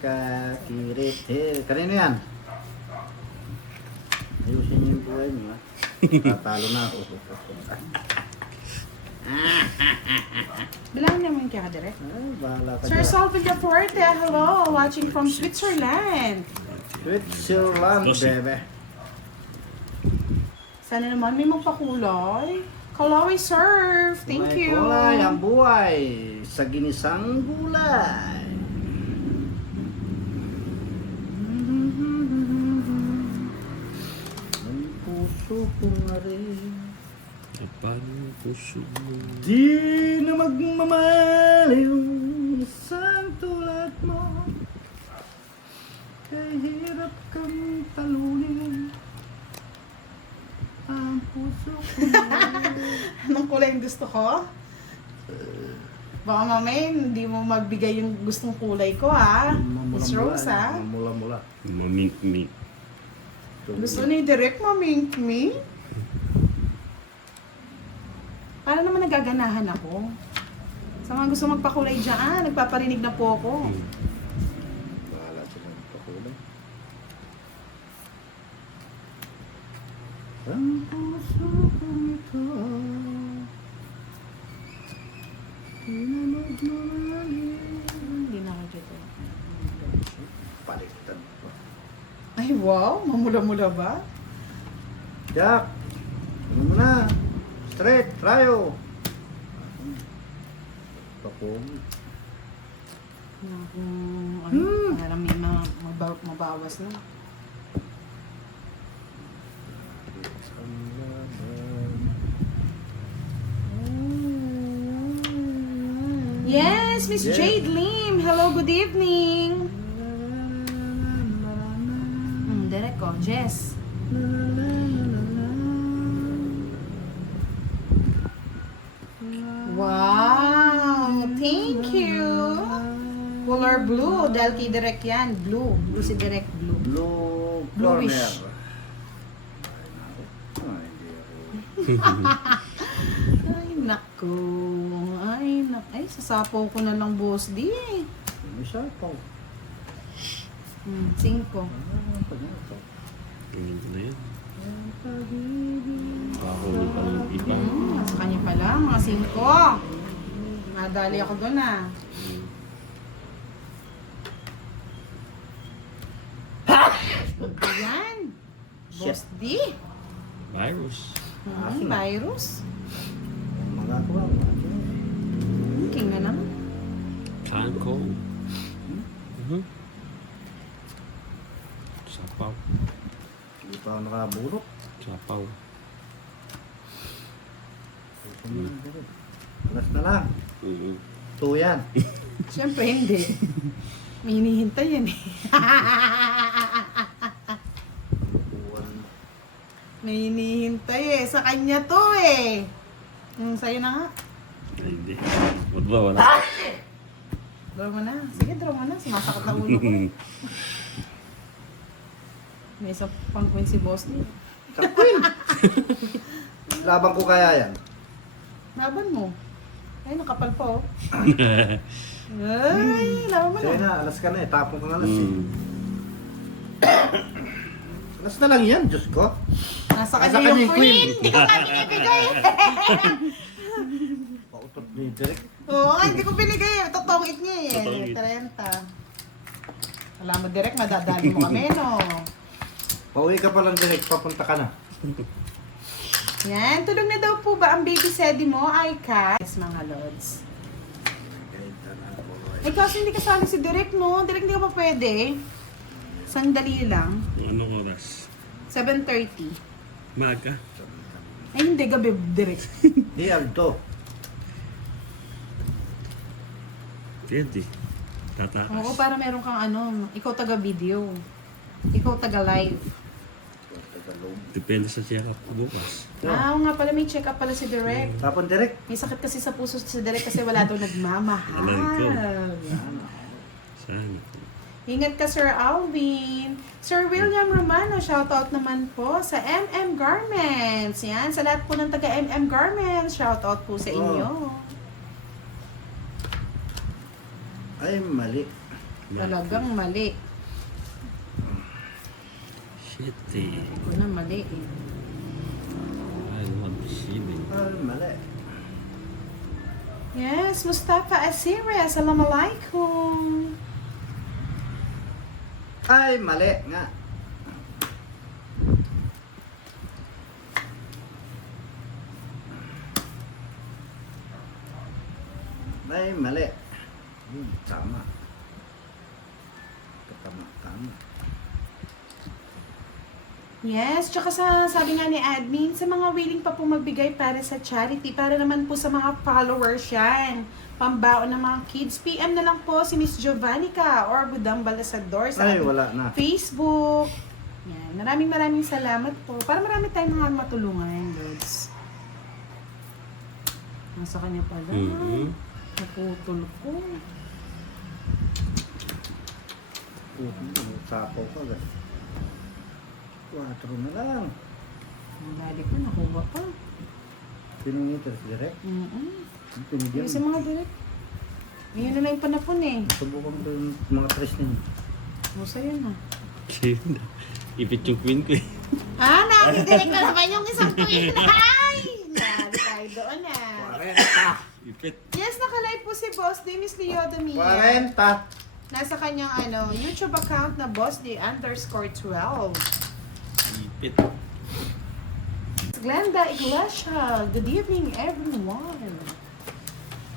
kakirit. Kanino yan? Ayusin niyo yung buhay mo, ha? Tatalo na ako. Bilang naman kaya ka direct. Ay, bahala ka Sir dyan. Sol Villaforte, hello, watching from Switzerland. Switzerland, bebe. Sana naman may magpakulay. Kalaway Surf, thank May you. kulay ang buhay sa ginisang gulay. Ang puso ko na rin. Paano puso mo? Di na magmamahal yung isang tulad mo. Kaya hirap kang talunin. Ang puso ko na rin. Anong kulay yung gusto ko? Baka mamaya hindi mo magbigay yung gustong kulay ko, ha? Miss Rose, ha? Mamula-mula. Mamink-mink. Gusto ni Direk mamink me? Para naman nagaganahan ako. Sa mga gusto magpakulay dyan, nagpaparinig na po ako. Bahala sila ng pakulay. Ang puso kong ito di na magmamahalin. Hindi na ako dito. Paliktad pa. Ay, wow! Mamula-mula ba? Jack! Ano mo na? Straight! Rayo! Papogi. Ano, parang may mabawas na. Yes, Miss Yes. Jade Lim. Hello, good evening. Direk ko, Jess. Wow! Thank you! Color blue. Dahil kay Direk yan. Blue. Blue si Direk. Blue. Blue Bluish. corner. Ay, hindi ako. Ay, naku. Ay, sasapaw ko na lang, boss. Di. May sapaw. 5. Tingin ko na yan. Pakahuli pa ng iba. Sa kanya pala, mga 5. Nadali ako doon, ah. Ayan. Boss D. Virus. Virus. Magagawa mo. King na naman. Kanko. Sapaw. Hindi pa ako nakaburok. Sapaw. Alas na lang. Mhm. 2 yan. Siyempre, hindi. May hinihintay yan, eh. May hinihintay, eh. Sa kanya to, eh. Sa'yo na nga. Ay, hindi. Wala. Draw mo na. Sige, draw mo na. Sumasakot na ulo ko. May isa pang queen si boss niya. Queen! Laban ko kaya yan. Laban mo. Ay, nakapal pa, oh. Ay, laban mo Sige na. na, alas ka na eh. Tapong kang alas eh. Mm. Alas na lang yan, Diyos ko. Nasa kanya yung queen. Hindi ko kami ibigay. Pautot ni Derek. Oo, hindi ko binigay. Totongit niya, eh. Totongit. 30. Alam mo, direct, madadali mo kami, no? Pauwi ka pa lang, Derek. Papunta ka na. Yan, tulog na daw po ba ang baby Sedi mo, Aika? Yes, mga lods. Eh, kasi hindi kasali si Direk, no? Direk, hindi ka pa pwede. Sandali lang. Anong oras? 7:30. Maaga. Ay, hindi, gabi, Direk. Di, Aldo. Pwede. Tataas. Oo, para meron kang ano, ikaw taga-video. Ikaw taga-live. Depende sa check-up bukas. Ah, oo nga pala, may check-up pala si Direk. Tapon, Derek. May sakit kasi sa puso si Direk kasi wala daw nagmamahal. Sana. Ingat ka, Sir Alvin. Sir William Romano, shoutout naman po sa MM Garments. Yan, sa lahat po ng taga MM Garments, shoutout po sa inyo. Ay, mali. Talagang mali. Shit eh. Ito na mali eh. I love shimmy. Ay, mali. Yes, Mustafa Asira. Assalamualaikum. Ay, mali nga. Ay, mali. Tama. Tama. Yes, tsaka sabi nga ni admin, sa mga willing pa po magbigay para sa charity, para naman po sa mga followers yan. Pambaon ng mga kids. PM na lang po si Miss Giovannica or Budang Balasador sa Ay, ating wala na. Facebook. Yan. Maraming salamat po. Para marami tayong mga matulungan, Lods. Nasa kanya pala. Naputol ko. Sapo ka agad. 4 na lang. Ang dali ko, nakuha pa. Pinungitas direct. Pinigyan. Yung sa mga direct. Ngayon na lang yung panapon eh. Subukan ko yung mga tres ninyo. Musa yun ha. Ipit yung queen ko eh. Nakidirect na naman yung isang queen. Ay! Nari tayo doon Ipit. Yes, nakalive po si Boss D, Miss Leoda Mia. 40. Nasa kanyang YouTube account na Boss D _12. Ipit. Glenda Iglesia, good evening everyone.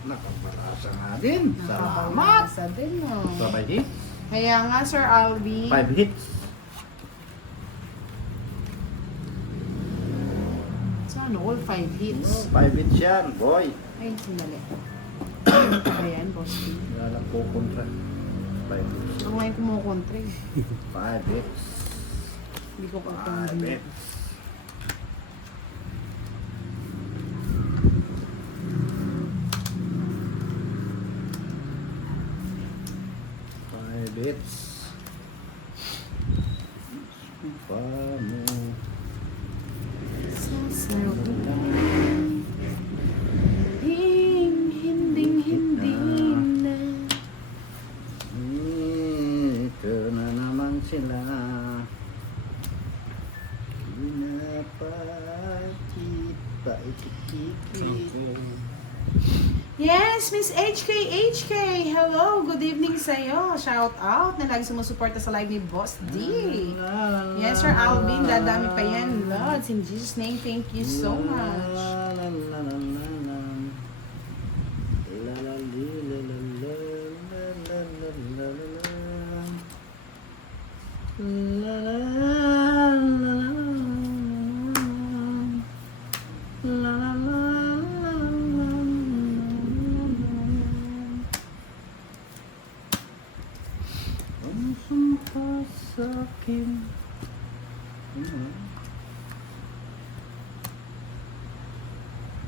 Nakabalasa nga din. Salamat. Nakakabasa din no. Sabay hit. Kaya nga Sir Alvin. 5 hits. So all 5 hits. 5 hits yan, boy. Ay, sandali. Ayan, Boss D. Wala po kontra. 5 hits. Ako ngayon kumukontra eh. 5 hits. Hindi ko 5 pagpangin. hits. Bits. Paano? Hindi na. Ito na naman sila. Yes, Miss HK. Hello, good evening sa'yo. Shout out na lagi sumusuporta sa live ni Boss D. Yes, Sir Alvin, dadami pa yan. Lods, in Jesus' name, thank you so much. Ang sumpa sa akin.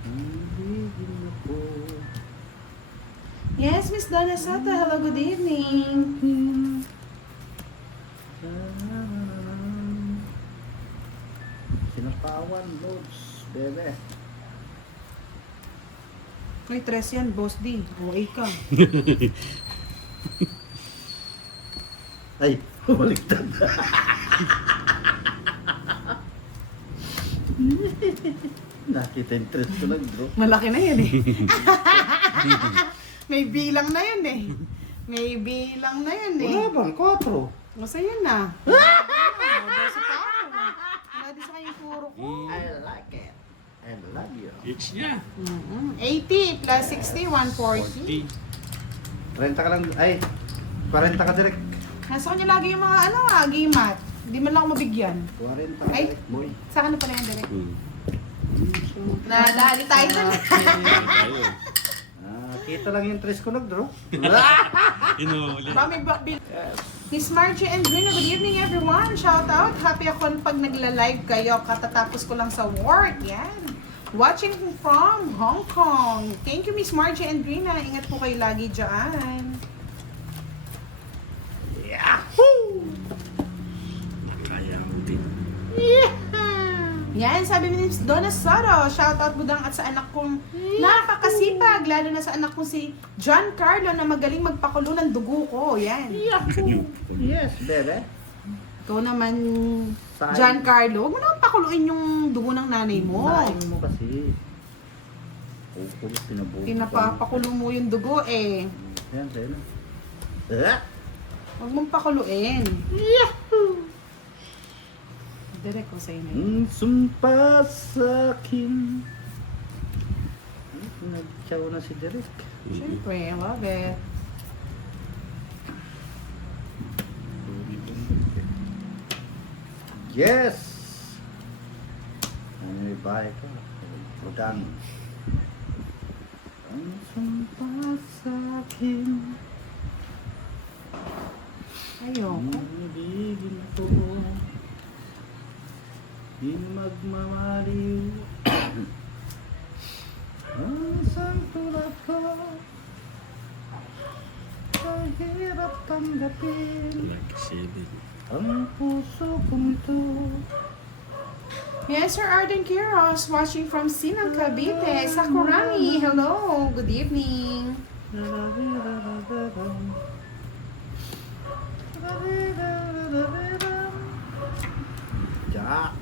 Ibigin ako. Yes, Miss Donna Soto, hello, good evening. Sinapawan, Lods, bebe. Ay, tres yan, Boss D. Okay ka. Ay, baliktad. Nakita yung tres ko lang, bro. Malaki na yan eh. May bilang na yun eh. May bilang na yun eh. Wala bang 4? Masa yun na. Boss pa ako. Wala din sa kanyang puro ko. I like it. I love you. It's niya. 80 plus 60, 140. 30 ka lang, ay, 40 ka direct. Nasa kanya lagi yung mga gimat. Hindi man lang ako mabigyan. 40 ka Ay. direct, boy. Sa na pala yan direct. Nadali tayo na. Kita lang yung tres ko nag-draw. Inuulit. Ba, may bil. Miss Margie and Brina, good evening everyone. Shout out. Happy ako pag nagla-live kayo. Katatapos ko lang sa work. Yan. Watching from Hong Kong. Thank you, Miss Margie and Brina. Ingat po kayo lagi dyan. Yahoo! Kaya mo din. Yeah! Yan, sabi ni Donna Soto, shoutout budang at sa anak kong nakakasipag, lalo na sa anak kong si John Carlo na magaling magpakulo ng dugo ko. Yan. Yes, bebe. Ikaw naman, Sayang. John Carlo, huwag mo naman pakuluin yung dugo ng nanay mo. Sayang mo kasi. Kukulit, pinabuto. Pinapapakulo mo yung dugo eh. Yan, sa'yo na. Huwag mong pakuluin. Yahoo! Direct ko sa'yo na yun. Sumpa sa akin. Nag-chow na si Derek. Siyempre, I love it. Yes! Ano yung bahay ko? Udang. Ang sumpa sa akin. Ayoko. Ibigin ko. Di magmamaliw. Ang isang tulad ko. Kahirap tanggapin. Like 7. Ang puso kong ito. Yes, Sir Arden Quiros, watching from Sinang, Cavite. Sakurami, hello. Good evening. Ja.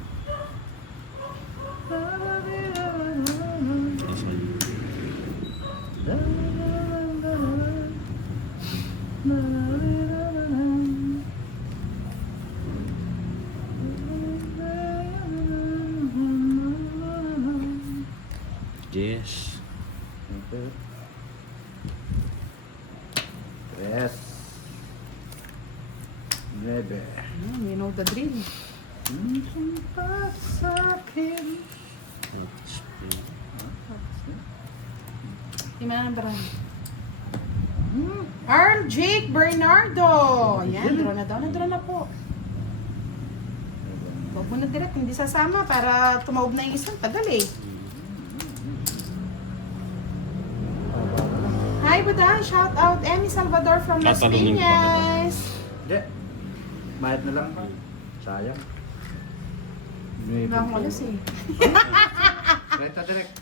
This one. Yes. Tres. Nueve. You know the drill. Sumpa sa akin. Di man ang barang. Earl Jake Bernardo. Yan, draw na po. Huwag mo na direct, hindi sasama para tumawag na yung isang tagal eh. Hi, Budan. Shout out Emmy Salvador from Las Tatanungin ko Piñas. Hindi. Bayad na lang pa. Sayang. Wala akong alas eh. Reta direct.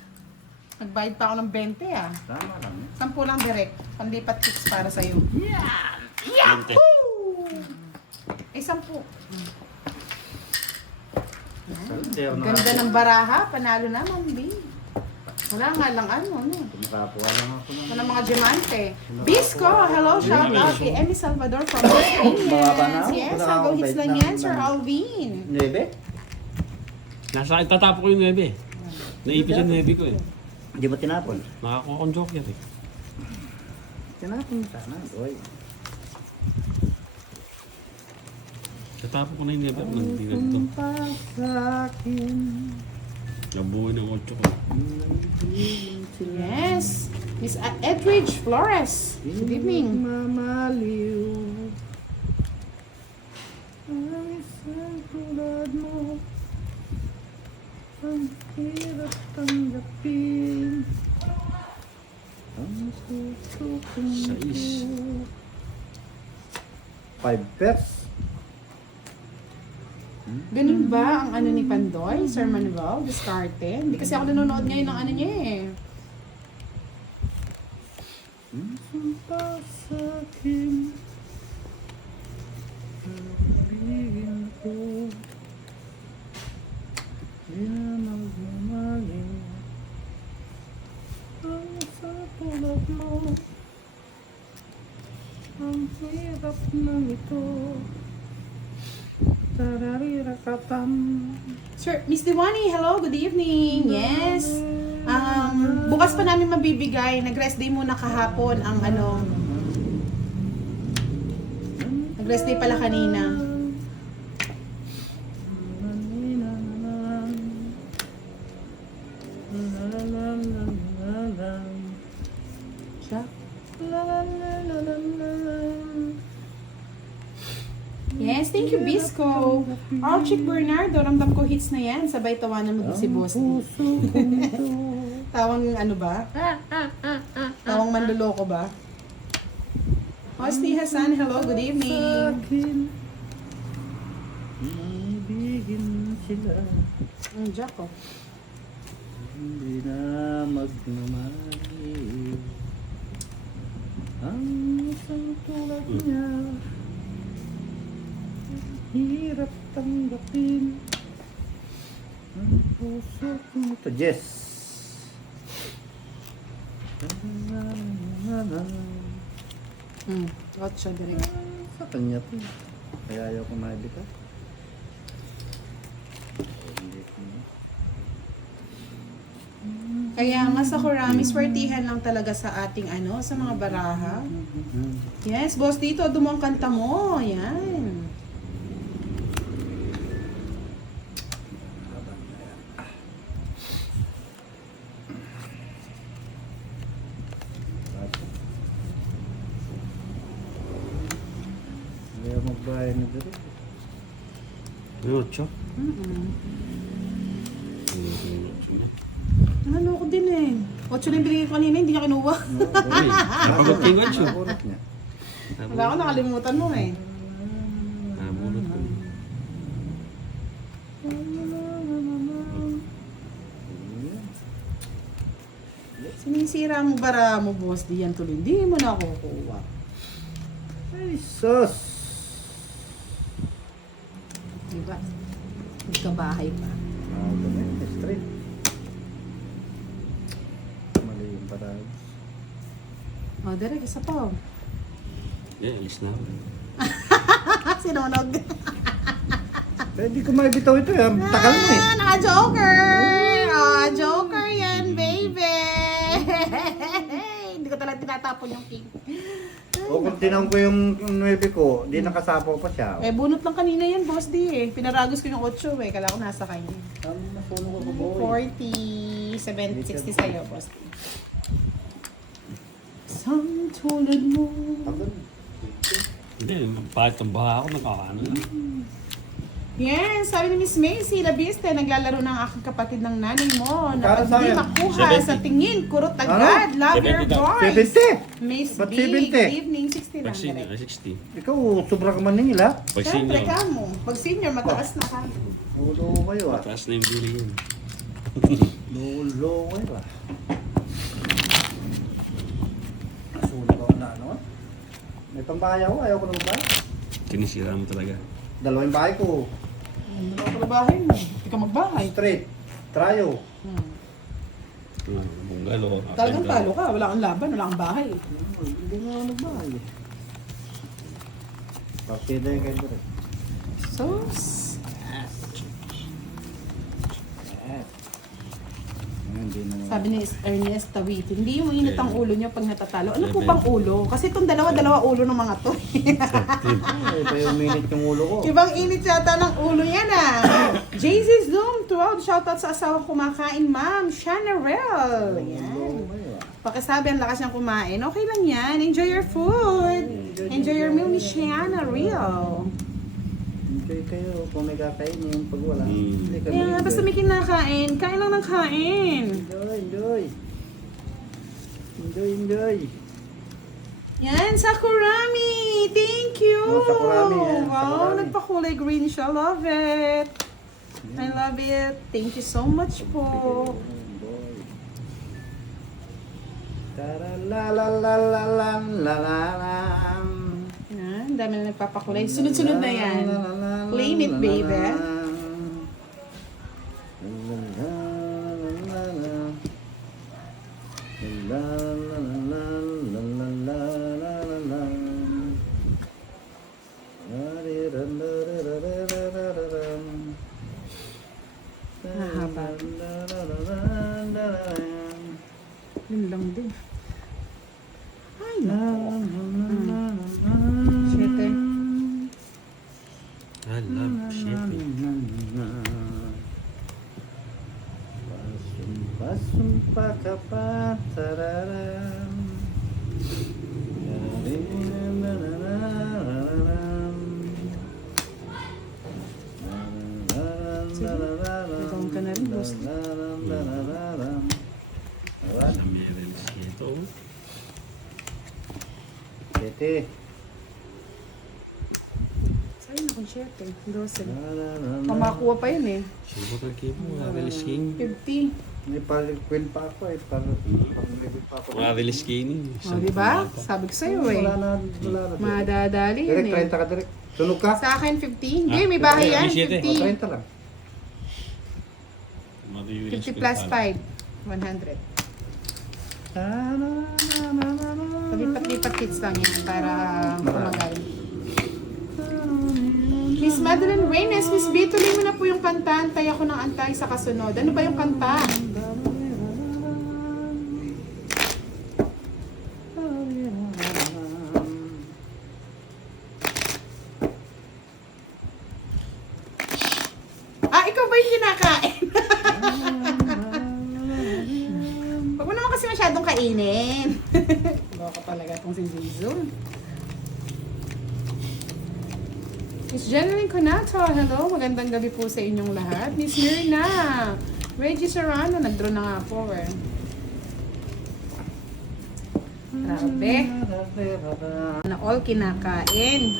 Nagbayad pa ako ng 20 ah. Tama lang. 10 lang direct. Panlipat kicks para sa'yo. Yahoo! Eh, 10. Saltero na. Ganda ng baraha. Panalo naman, B. Wala nga lang ano. Tumakapuha lang ako ng... Wala mga diamante. Bisco, hello, shout out kay Emmy Salvador from Las Baba na Piñas. ako. Yes, Wala I'll go akong hits bait lang na- yan, Sir Alvin. Nueve? Nasa itatapo ko yung 9. Naipit yung 9 ko eh. Hindi mo tinapon? Nakakuha akong joker eh. Tinapon sana. Oy. Tatapo ko na yung 9 ako nang tingnan to. Sumpa sa akin. Nabuhay ng 8 ko. Yes, Miss Edwidge Flores. Good evening. Mamaliw. Ang isang tulad mo. Ang hirap tanggapin. Ang puso kong Sais. ito. 5 pairs. Ganun ba ang ano ni Pandoy, Sir Manuel Descarte? Hindi kasi ako nanonood ngayon ng ano niya eh. Sumpa sa akin. Sabihin ko. Di na magmamaling. Ang isang tulad mo. Ang hirap ng ito. Tararirapatam. Sir, Miss Diwani, hello, good evening. Yes. Bukas pa namin mabibigay. Nag-rest day muna kahapon ang ano. Nag-rest day pala kanina. Siya? Yes, thank you, Bisco. Archie Bernardo, ramdam ko hits na yan. Sabay tawanan mo din si Boss. Tawang ano ba? Tawang manluloko ba? Hosni Hassan, hello, good evening. ibigin sila. Ang Jack, oh. Hindi na magmamahal ang isang tulad niya. Hirap tanggapin ang puso ko. Ito, Jess. Otso direct. Sa kanya po. Kaya ayaw ko maibita. Hindi ko na. Kaya nga sa Kurami, swertihan lang talaga sa ating sa mga baraha. Yes, boss, dito, dumong kanta mo. Yan. Ayaw magbahay na dito. Ano, Cho? Ano ko din eh. 8 na yung binigay ko kanina, hindi niya kinuha. Uy, napagod kayo nga, Cho. Nakunat niya. Wala ko, nakalimutan mo eh. Nabulot ko. Sinisira mo bara mo, boss. Di yan tuloy. Hindi mo na kukuha. Ay, sus! Diba? Magkabahay pa. Straight. Mali yung parang. O, direk, isa pa. Eh, alis na ako. Sinunog. Hindi ko maibitaw ito eh. Ang takal mo eh. Naka-joker! Joker yan, baby! Hindi ko talaga tinatapon yung king. O kung tinawag ko yung 9 ko, di nakasapaw pa siya. Eh, bunot lang kanina yan, boss di eh. Pinaragos ko yung 8 eh. Kala ko nasa kanya. Ang nasunog ako, boy. 40, 70, 60 sa'yo, boss. Isang tulad mo. Hindi, pahit ang baha ako, nakakaano na. Yes, sabi ni Miss Macy Labiste, naglalaro ng aking kapatid ng nanay mo na Para pag di sa'yo. makuha 70. sa tingin, kurot agad, love your 70 voice. 70! Miss Ba't B, 70? good evening, 60 lang. Pag senior, direct. 60. Ikaw, sobra ka man nila. Pag Siyempre senior, ka mo. Pag senior, mataas na ka. Lulo kayo ah. mataas na yung bili yun. Lulo kayo ah. Nasunog ako na ano. May pambahay ako, ayaw ko na magbahay. Kinisira mo talaga. Dalawang bahay ko. Ano ka bahay mo? Hindi ka magbahay. Straight. Tryo. Bunggalo. Talagang talo ka. Wala kang laban, wala kang bahay. Hindi nga ako nagbahay. Partida yung kayo rin. Sus. Hindi na. Sabi ni Ernest Tawit, hindi yung init ang ulo niya pag natatalo. Ano po bang ulo? Kasi itong dalawa ulo ng mga to. Ay, pa yung minute yung ulo ko. Ibang init yata ng ulo yan ah. JC Zoom, 12. Shoutout sa asawang kumakain, ma'am. Shanarel. Yan. Pakisabi, ang lakas niyang kumain. Okay lang yan. Enjoy your food. Enjoy your meal ni Shanarel. Enjoy kayo kung may kakainin. Pag wala, Mm. hindi kami Yeah, basta may kinakain. Kain lang ng kain. Enjoy. Enjoy. Yan, Sakurami! Thank you! Oh, Sakurami, yan. Wow, Sakurami. nagpakulay green siya. Love it! I love it. Thank you so much po. Yan, dami na nagpapakulay. Sunod-sunod na yan. Claim it, baby. Mahaba. Yun lang din. Ay, nako. Siyete. I love shit. Pasumpa ka pa, tararam. Ikaw ka na rin, boss. Sa meron siya ito. Tete. Ay, naku, 7. 12. Pamakuha pa yun eh. Subok ng kibo. Marvel skin. 50. May queen pa ako eh. Pang-level pa ako. Marvel skin. O, diba? Sabi ko sa'yo eh. Wala na. Madadali yun Direct, eh. 30 ka direct. Sunog ka? Sa akin, 50. Hindi, may bahay yan. 17. 50. 30 lang. 50 plus 5. 100. Lipat-lipat hits lang yan para tumagal. Miss Madeline Reynes, Miss B, tuloy mo na po yung kanta. Antay ako ng antay sa kasunod. Ano ba yung kanta? Ah, ikaw ba yung kinakain? Huwag mo naman kasi masyadong kainin. Baka talaga itong si Jason. Miss Jeneline Conato, hello. Magandang gabi po sa inyong lahat. Miss Mirna, Reggie Serrano, nag-draw na nga po eh. Grabe. Na all kinakain.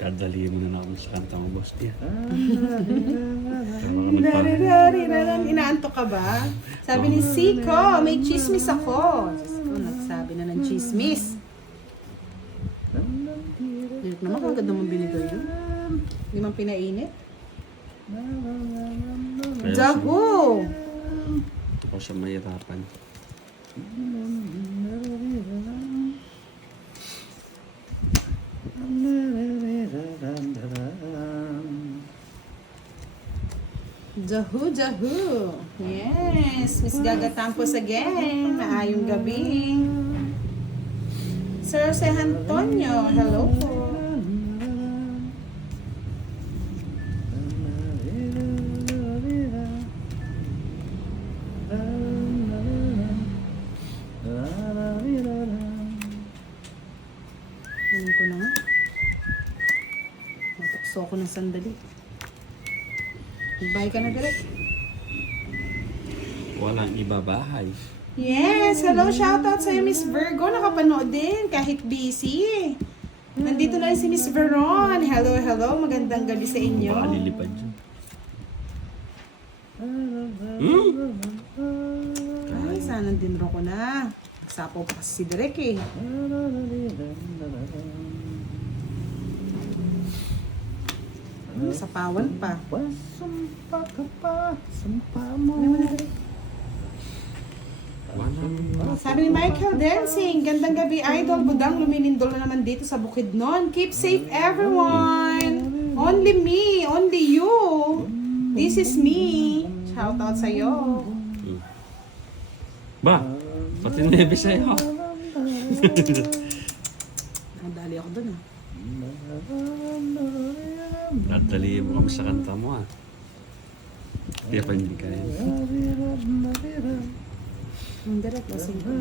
Kadali mo na ako sa kanta mo, boss. Tiya. Inaantok ka ba? Sabi ni Siko, may chismis ako. Diyos ko, nagsabi na ng chismis. Direk naman, kagad naman binigay yun. Hindi man pinainit. Dago! Ito ko siya mahirapan. Dahu. Yes, Miss Gaga Tampos again. Maayong gabi. Sir Jose Antonio, hello po. Tingnan ko na nga. Matukso ko ng sandali. Bye ka na direct. Walang ibabahay. Yes! Hello! Shoutout sa'yo, Miss Virgo. Nakapanood din kahit busy. Nandito na rin si Miss Veron. Hello! Magandang gabi sa inyo. Baka lilipad dyan. Ay, sana dinro ko na. Nagsapaw pa kasi si Direk eh. Sapawan pa. Sumpa ka pa, sumpa mo. Ano naman na, Direk? Sabi ni Michael Dancing, gandang gabi idol, budang luminindol na naman dito sa Bukidnon. Keep safe everyone! Only me, only you! This is me! Shout out sa'yo. Ba, pati nebe sa'yo. Nadali ako dun ah. Dadali mo kami sa kanta mo ah. Hindi pa hindi kaya. Ang direct lasing ko.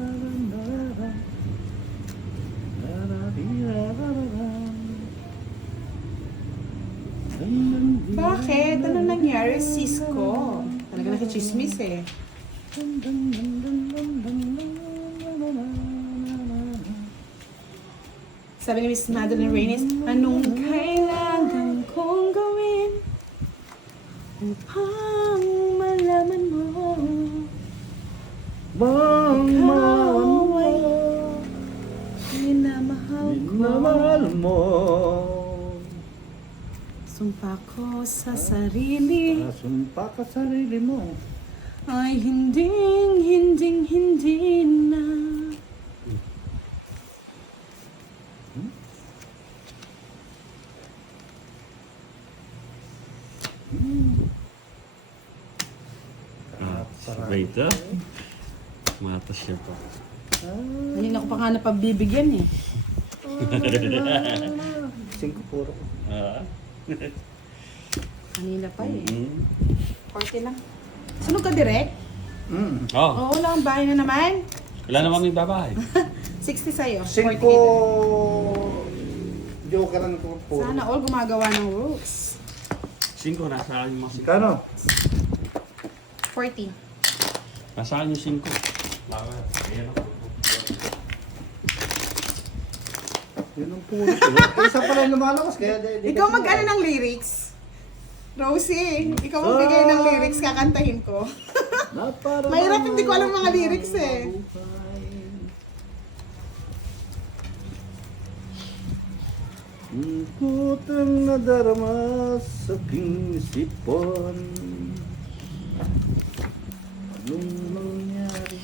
Bakit? Ano nangyari, Cisco? Talaga nakichismis eh. Sabi ni Miss Madeline Reynes, anong kailangan kong gawin upang malaman mo? Ikaw ay minamahal ko. Namahal mo. Sumpa ko sa sarili Sumpa ka sarili mo. ay hindi na. Wait ah. Matas siya pa. Kanina ko pa nga napabibigyan eh. 5 puro. Kanina pa eh. Mm. 40 lang. Sunog ka direct? Oh, Oo, wala kang bahay na naman. wala naman may babahay. 60 sa'yo. 5 40 dito. jokeran ko po. Sana all gumagawa ng rules. 5, nasa akin yung mga 5. Kano? 40. Nasa akin yung 5. Ayan ako. Yun ang puno. Isa pala yung lumalabas kaya Ikaw mag-ano ng lyrics? Rosie, ikaw magbigay ng lyrics, kakantahin ko. Mahirap, hindi ko alam mga lyrics eh. Ikot ang nadarama sa aking sipon. Anong nangyari?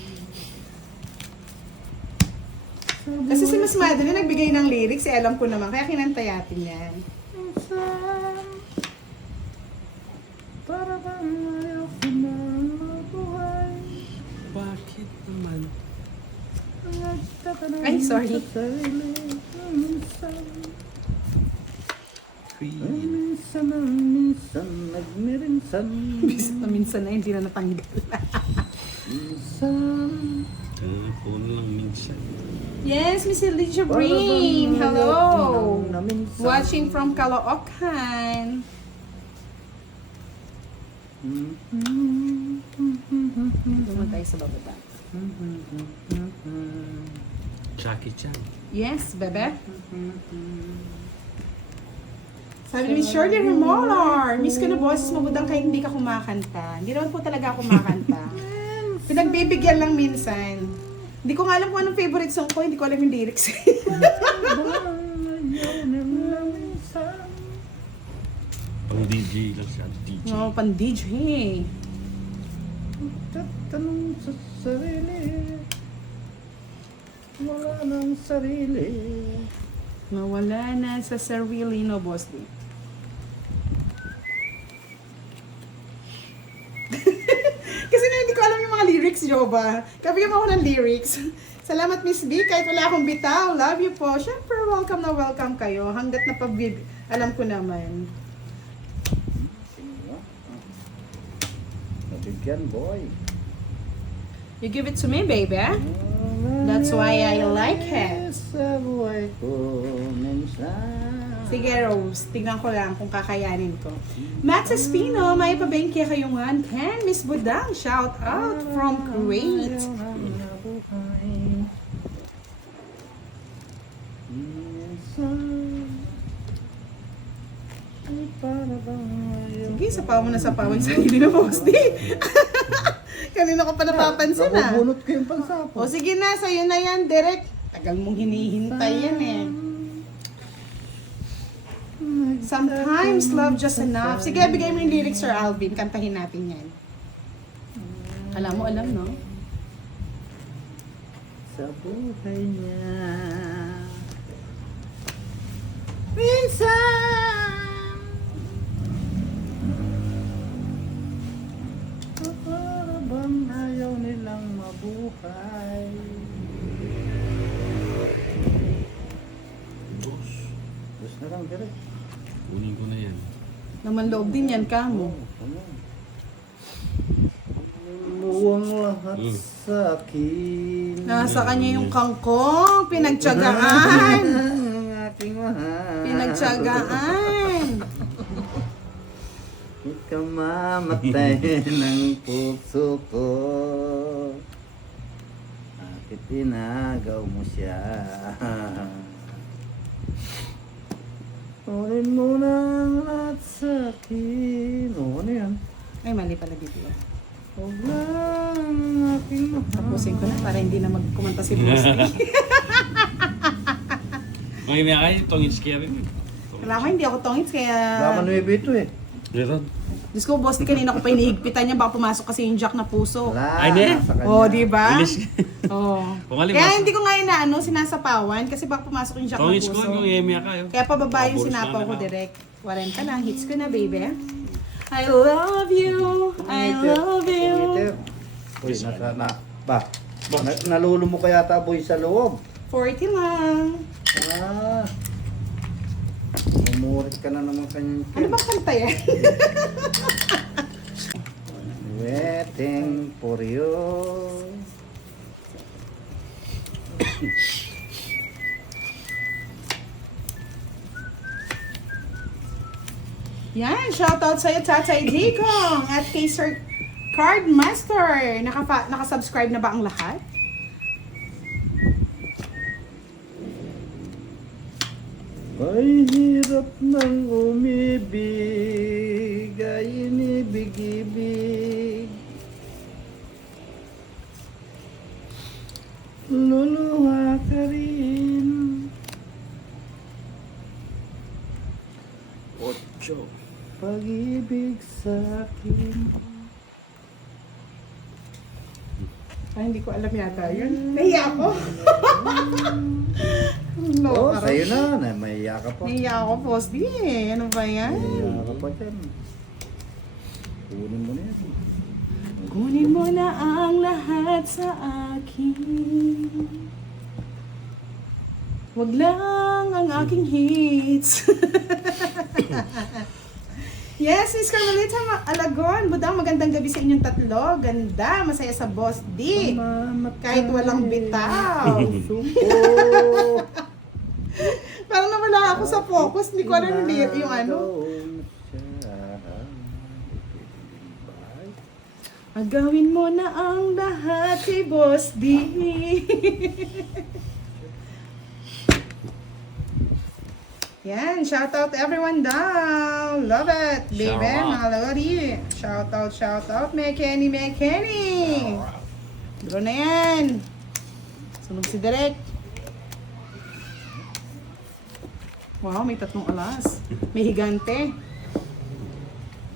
Kasi si Miss Madeline nagbigay ng lyrics, eh alam ko naman, kaya kinantayatin yan. Para bang ayaw ko na mabuhay. Bakit naman? Ay, sorry. Minsan nagmirinsan. Minsan na hindi na natanggal. Minsan. Puno lang minsan. Yes, Miss Alicia Brain. Hello. Minsan. Watching from Caloocan. Doon tayo sa bababa. Jackie Chan. Yes, bebe. Sabi ni Miss Shirley Remolar, Miss ka na boses, mabudang kahit hindi ka kumakanta. Hindi naman po talaga ako kumakanta. Pinagbibigyan lang minsan. Hindi ko nga alam kung anong favorite song ko, hindi ko alam yung lyrics. Pang DJ lang siya. DJ. No, pan DJ. Tatanong sa sarili. Wala nang sarili. Nawala na sa sarili, no, boss D. Kasi na hindi ko alam yung mga lyrics, Joba. Kabigyan mo ako ng lyrics. Salamat, Miss B. Kahit wala akong bitaw. Love you po. Siyempre, welcome na welcome kayo. Hanggat na alam ko naman. Nabigyan, boy. You give it to me, baby. That's why I like it. Sa buhay ko minsan. Sige, Rose. Tingnan ko lang kung kakayanin ko. Max Espino, may pabengkya kayong 110. Miss Budang, shout out from Kuwait. Sige, sapaw mo na sapaw yung sarili na, boss di. Kanina ko pa napapansin ah. Nabubunot ko yung pagsapo. O sige na, sa'yo na yan, direct. Tagal mong hinihintay yan eh. Sometimes love just enough. Sige, bigay mo yung lyrics, Sir Alvin. Kantahin natin yan. Alam mo, alam, no? Sa buhay niya minsan para bang ayaw nilang mabuhay. Boss. Gusto na lang direct. Kunin ko na yan. Naman loob din yan, kamo. Buwang lahat sa akin. Nasa kanya yung kangkong, pinagtyagaan. Ang aking mahal. Pinagtyagaan. Ikaw mamatay ng puso ko. Bakit tinagaw mo siya? Unin mo na ang lahat sa akin. O, ano yan? Ay, mali pala dito yan. Huwag lang aking mahal. Tapusin ko na para hindi na magkumanta si Boss. Okay, may kayo, tongits kaya rin. Wala ko, hindi ako tongits, kaya... Laman mo yung bito eh. Meron. Diyos ko, Boss, di kanina ko pa inihigpitan niya, baka pumasok kasi yung jack na puso. Wala. Ay, ne? nasa kanya. Oh, di ba? Bilis. Oo. Kung alin, Kaya mas- hindi ko nga inaano, sinasapawan, kasi baka pumasok yung jack na Tongits ko, puso. yung eme kayo. Kaya pababa yung Boss sinapaw na ko lang. direct. 40 na, hits ko na, baby. I love you, I love you. Uy, nasa na. Ba? Nalulong mo kaya boy sa loob. 40 lang. Ah. Umurit ka na naman kanyang Ano bang kanta yan? Waiting for you. Yan, shoutout sa'yo, Tatay Digong. At kay Sir Cardmaster. Nakasubscribe na ba ang lahat? Ay hirap ng umibig, ay inibig-ibig. Luluha ka rin. 8. Pag-ibig sa akin. Ay, hindi ko alam yata yun. Nahiya ako. No, Oh, parang- sa'yo na, mahiya ka pa. Nahiya ako, Post D. Ano ba yan? Mahiya ka pa dyan. Kunin mo na yan. Kunin mo na ang lahat sa akin. Wag lang ang aking hits. Yes, Miss Carmelita Alagon. Budang, magandang gabi sa inyong tatlo. Ganda, masaya sa Boss D. Kahit walang bitaw. Suko. Parang nawala ako sa focus. Hindi ko alam yung ano. Agawin mo na ang lahat kay Boss D. Yan, shout out everyone down. Love it, baby. Shout out. Mga lodi. Shout out, Mekeni. Bro na yan. Sunog si Derek. Wow, may 3 alas. May higante.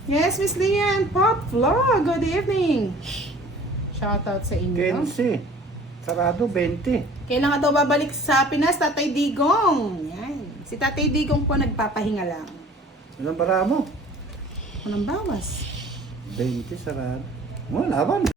Yes, Miss Lian. Pop Vlog. Good evening. Shout out sa inyo. 15. Sarado 20. Kailan nga daw babalik sa Pinas, Tatay Digong? Yan. Si Tatay Digong po nagpapahinga lang. Ilang bara mo? Anong bawas? 20 sarado. Mo, laban.